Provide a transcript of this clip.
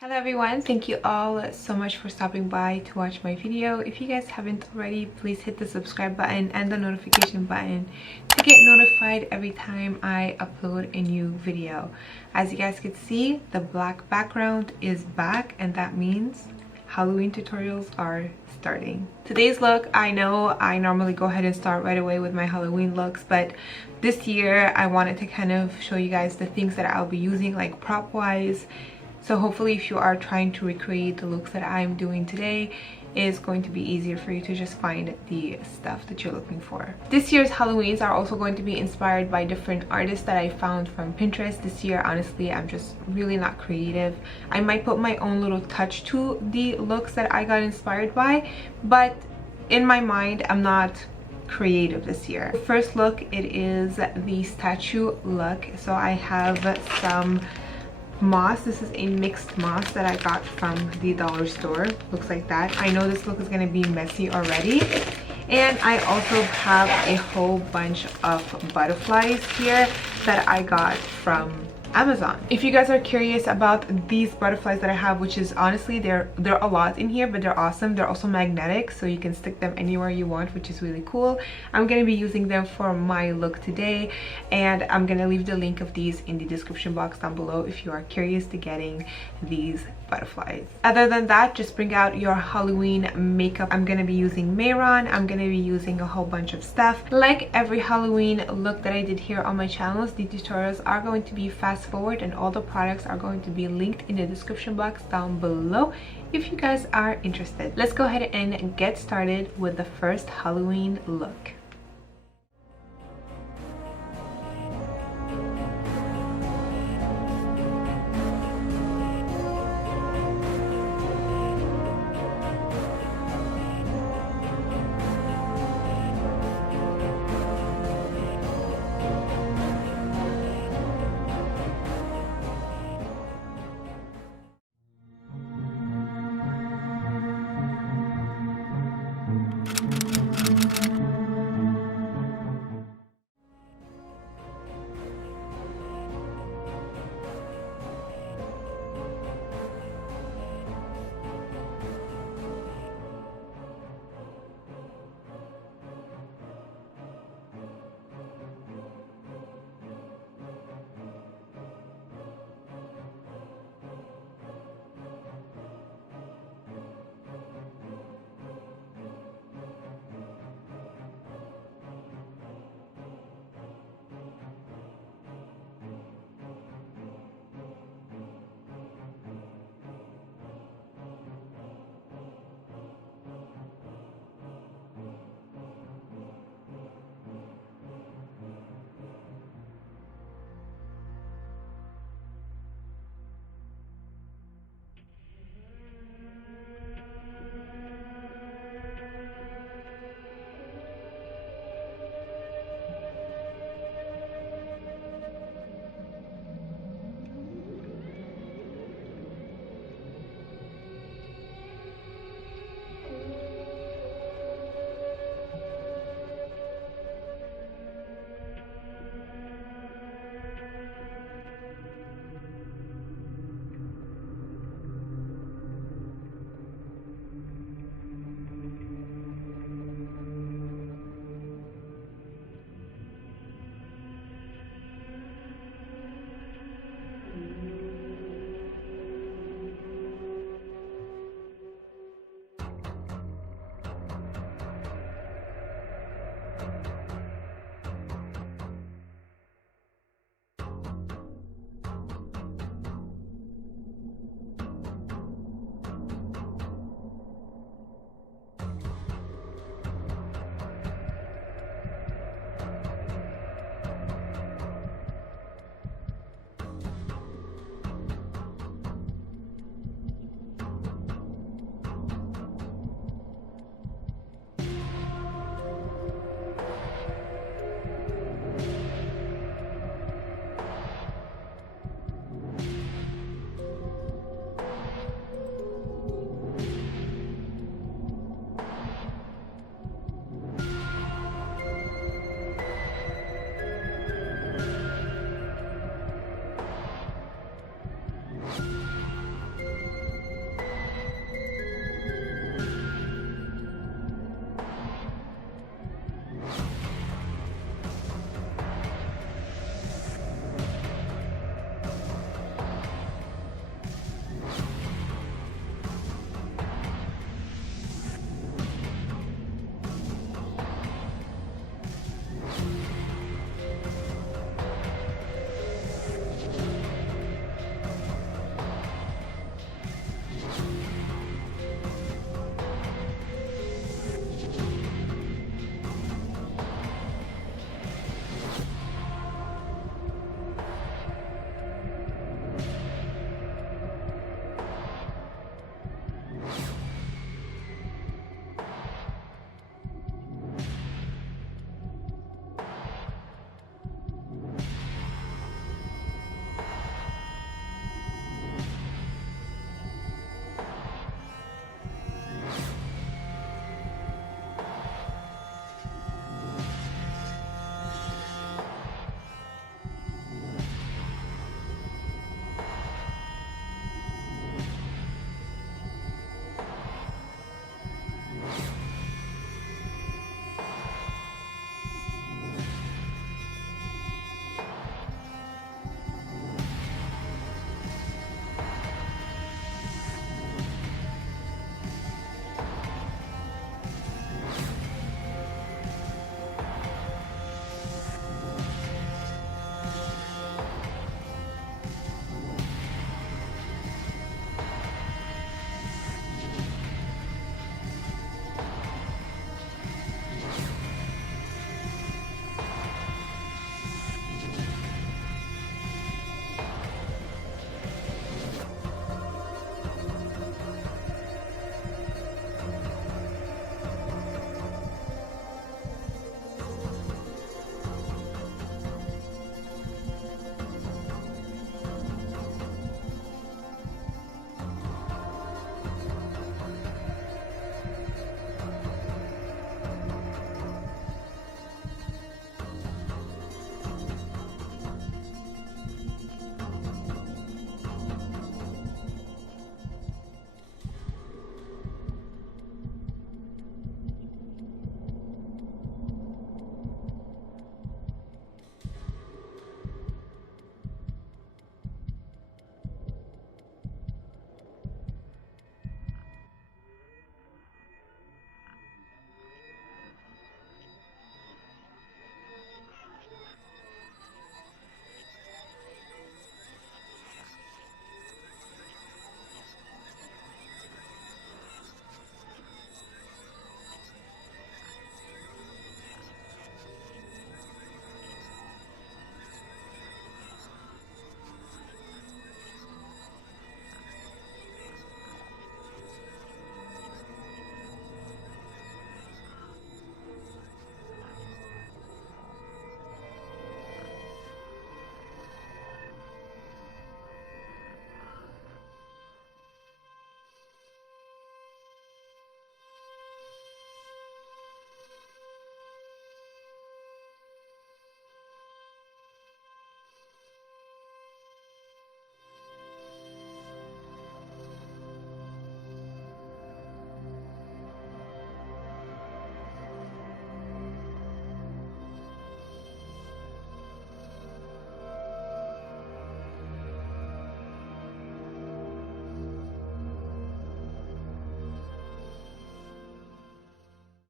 Hello everyone, thank you all so much for stopping by to watch my video. If you guys haven't already, please hit the subscribe button and the notification button to get notified every time I upload a new video. As you guys can see, the black background is back, and that means Halloween tutorials are starting. Today's look, I know I normally go ahead and start right away with my Halloween looks, but this year I wanted to kind of show you guys the things that I'll be using, like prop wise. So hopefully if you are trying to recreate the looks that I'm doing today, it's going to be easier for you to just find the stuff that you're looking for. This year's Halloweens are also going to be inspired by different artists that I found from Pinterest. This year, honestly, I'm just really not creative. I might put my own little touch to the looks that I got inspired by, but in my mind, I'm not creative this year. The first look, it is the statue look. So I have some moss. This is a mixed moss that I got from the dollar store. Looks like that. I know this look is going to be messy already. And I also have a whole bunch of butterflies here that I got from Amazon. If you guys are curious about these butterflies that I have, which is honestly they're a lot in here, but they're awesome. They're also magnetic, so you can stick them anywhere you want, which is really cool. I'm going to be using them for my look today, and I'm going to leave the link of these in the description box down below if you are curious to getting these butterflies. Other than that, just bring out your Halloween makeup. I'm going to be using Mehron. I'm going to be using a whole bunch of stuff. Like every Halloween look that I did here on my channels, the tutorials are going to be fast forward, and all the products are going to be linked in the description box down below if you guys are interested. Let's go ahead and get started with the first Halloween look.